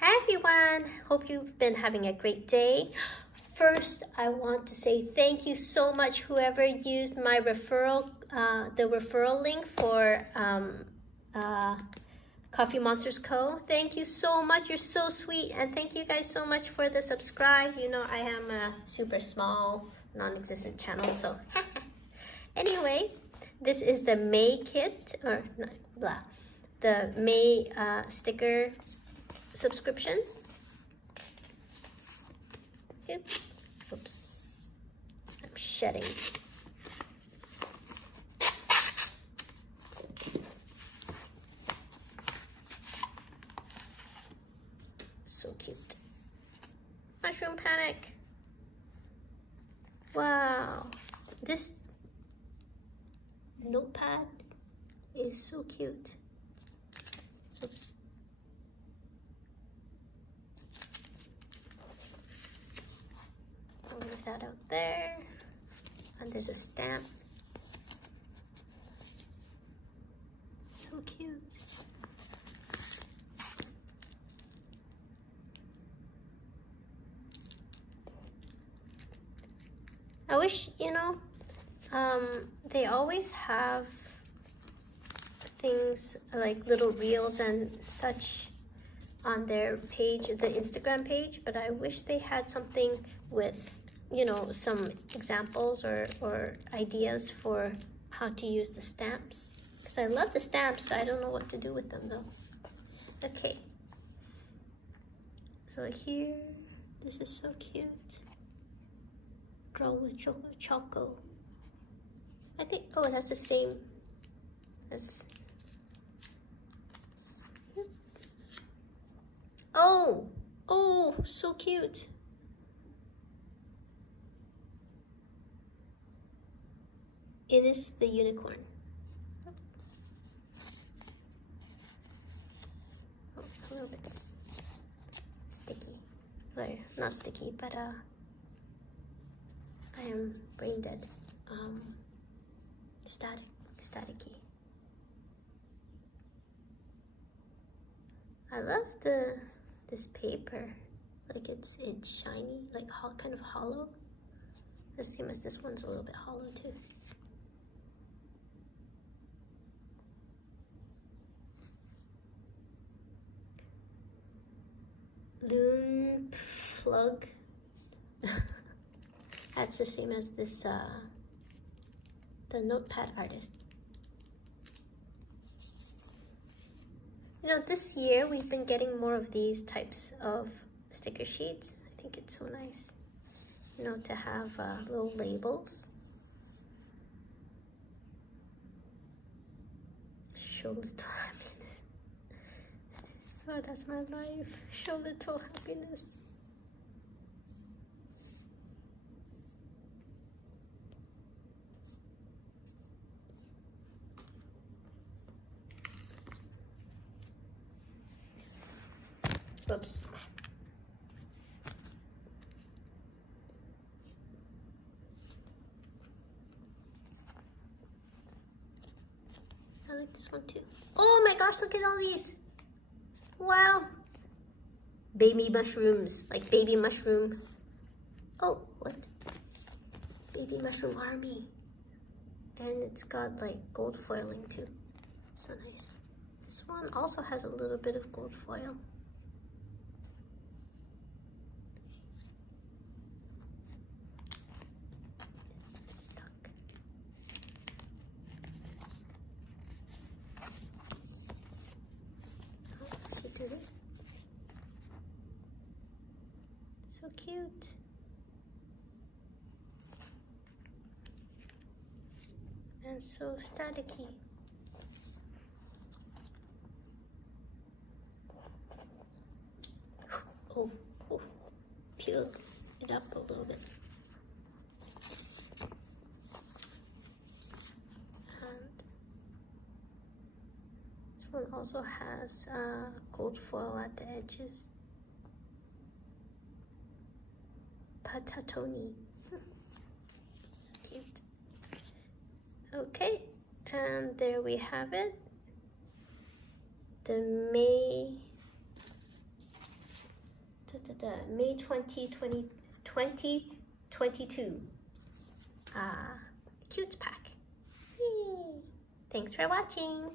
Hi everyone, hope you've been having a great day. First, I want to say thank you so much whoever used my referral, the referral link for Coffee Monsters Co. Thank you so much, you're so sweet, and thank you guys so much for the subscribe. You know I am a super small, non-existent channel, so anyway, this is the May kit, or not, blah, the May sticker subscription. Oops. Oops. I'm shedding. So cute. Mushroom Panic. Wow. This notepad is so cute. Oops. I'll leave that out there. And there's a stamp. So cute. I wish, you know, they always have things like little reels and such on their page, the Instagram page, but I wish they had something with, you know, some examples or ideas for how to use the stamps. Because I love the stamps, I don't know what to do with them though. Okay. So here, this is so cute. Draw with choco. I think, oh, it has the same as, oh, so cute. It is the unicorn. Oh, a little bit sticky. Well, not sticky, but I am brain dead. Staticky. I love this paper. Like it's shiny, like kind of hollow. The same as this one's a little bit hollow too. Loon plug. That's the same as this the notepad artist. You know, this year we've been getting more of these types of sticker sheets. I think it's so nice, you know, to have little labels. Show little happiness. Oh, that's my life. Show little happiness. Oops. I like this one too. Oh my gosh, look at all these. Wow. Baby mushrooms, like baby mushroom. Oh, what? Baby mushroom army. And it's got like gold foiling too. So nice. This one also has a little bit of gold foil. So cute. And so staticky. Oh, peel it up a little bit. And this one also has gold foil at the edges. Patatoni. So cute. Okay, and there we have it. The May May 2022. Cute pack. Yay! Thanks for watching.